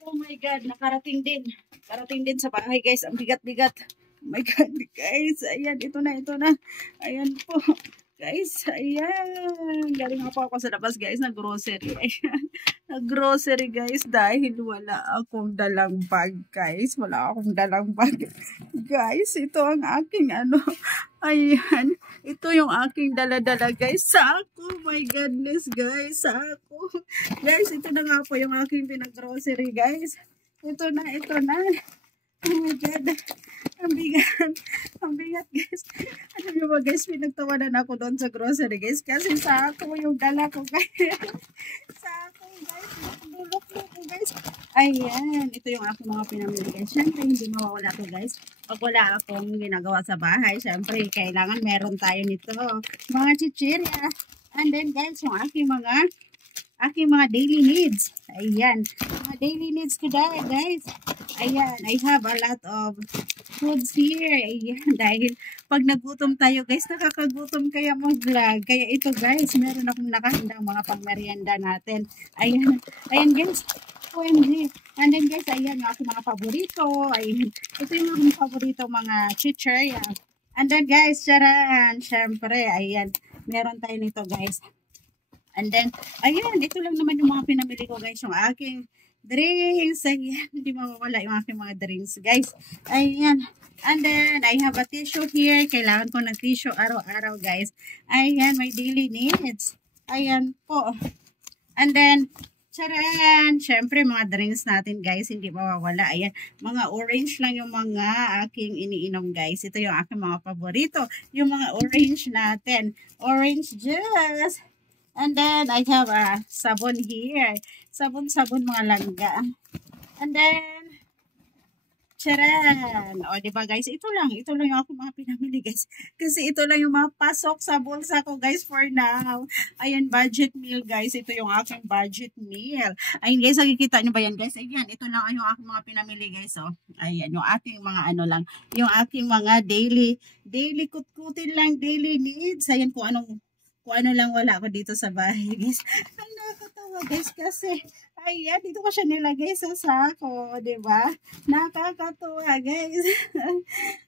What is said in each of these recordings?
Oh my God, nakarating din. Karating din sa bahay, guys. Ang bigat-bigat. Oh my God, guys. Ayan, ito na, ito na. Ayan po. Guys, ayan. Galing nga po ako sa labas, guys, na grocery. Ayan. Na grocery, guys, dahil wala akong dalang bag, guys. Wala akong dalang bag. Guys, ito ang aking ano. Ayan. Ito yung aking dala-dala, guys. Sako. My goodness, guys. Sako. Guys, ito na nga po yung aking pinag-grocery, guys. Ito na, ito na. Oh my God. Ang bigat. Ang bigat, guys. Alam niyo ba, guys, pinagtawanan ako doon sa grocery, guys. Kasi sako yung dala ko, guys. Sako, guys. Dulok ko, guys. Ayan. Ito yung aking mga pinamili, guys. Siyempre, hindi mawawala ko, guys. Pag wala akong ginagawa sa bahay, siyempre, kailangan meron tayo nito. Mga chichirya. And then, guys, yung aking mga daily needs. Ayan. Mga daily needs ko dahil, guys. Ayan. I have a lot of foods here. Ayan. Dahil pag nagutom tayo, guys, nakakagutom kaya mag-vlog. Kaya ito, guys, meron akong nakahandang mga pangmerienda natin. Ayan. Ayan, guys. OMG. And then, guys, ayan yung aking mga paborito. Ayan. Ito yung aking paborito, mga chichirya. And then, guys, charan. Syempre, ayan. Meron tayo nito, guys. And then, ayan, ito lang naman yung mga pinamili ko, guys. Yung aking drinks. Ayan, hindi mawawala yung aking mga drinks, guys. Ayan. And then, I have a tissue here. Kailangan ko ng tissue araw-araw, guys. Ayan, my daily needs. Ayan po. And then, charan! Siyempre, mga drinks natin, guys, hindi mawawala. Ayan, mga orange lang yung mga aking iniinom, guys. Ito yung aking mga paborito. Yung mga orange natin. Orange juice. And then, I have a sabon here. Sabon-sabon mga langga. And then, charan! O, diba guys? Ito lang yung ako mga pinamili, guys. Kasi ito lang yung mga pasok sa bulsa ko, guys, for now. Ayan, budget meal, guys. Ito yung aking budget meal. Ayan, guys, nakikita nyo ba yan, guys? Ayan, ito lang yung aking mga pinamili, guys. O, ayan, yung aking mga ano lang. Yung aking mga daily kutkutin lang, daily needs. Ayan, kung ano lang wala ko dito sa bahay, guys. Ang nakakatawa, guys, kasi ayan, dito ko siya nilagay sa sako, diba? Nakakatawa, guys.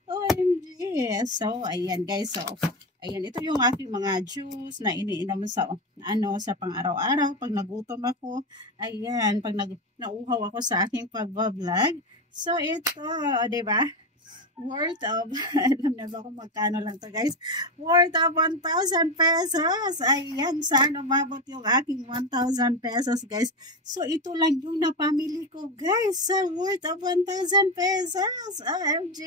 OMG. So, ayan, guys. So, ayan, ito yung aking mga juice na iniinom sa sa pang-araw-araw pag nagutom ako. Ayan, pag nauhaw ako sa aking pag-vlog. So, ito, diba? Worth of, alam na ba kung magkano lang to, guys? Worth of 1,000 pesos. Ayan, saan umabot yung aking 1,000 pesos, guys? So, ito lang yung napamili ko, guys, sa worth of 1,000 pesos. OMG!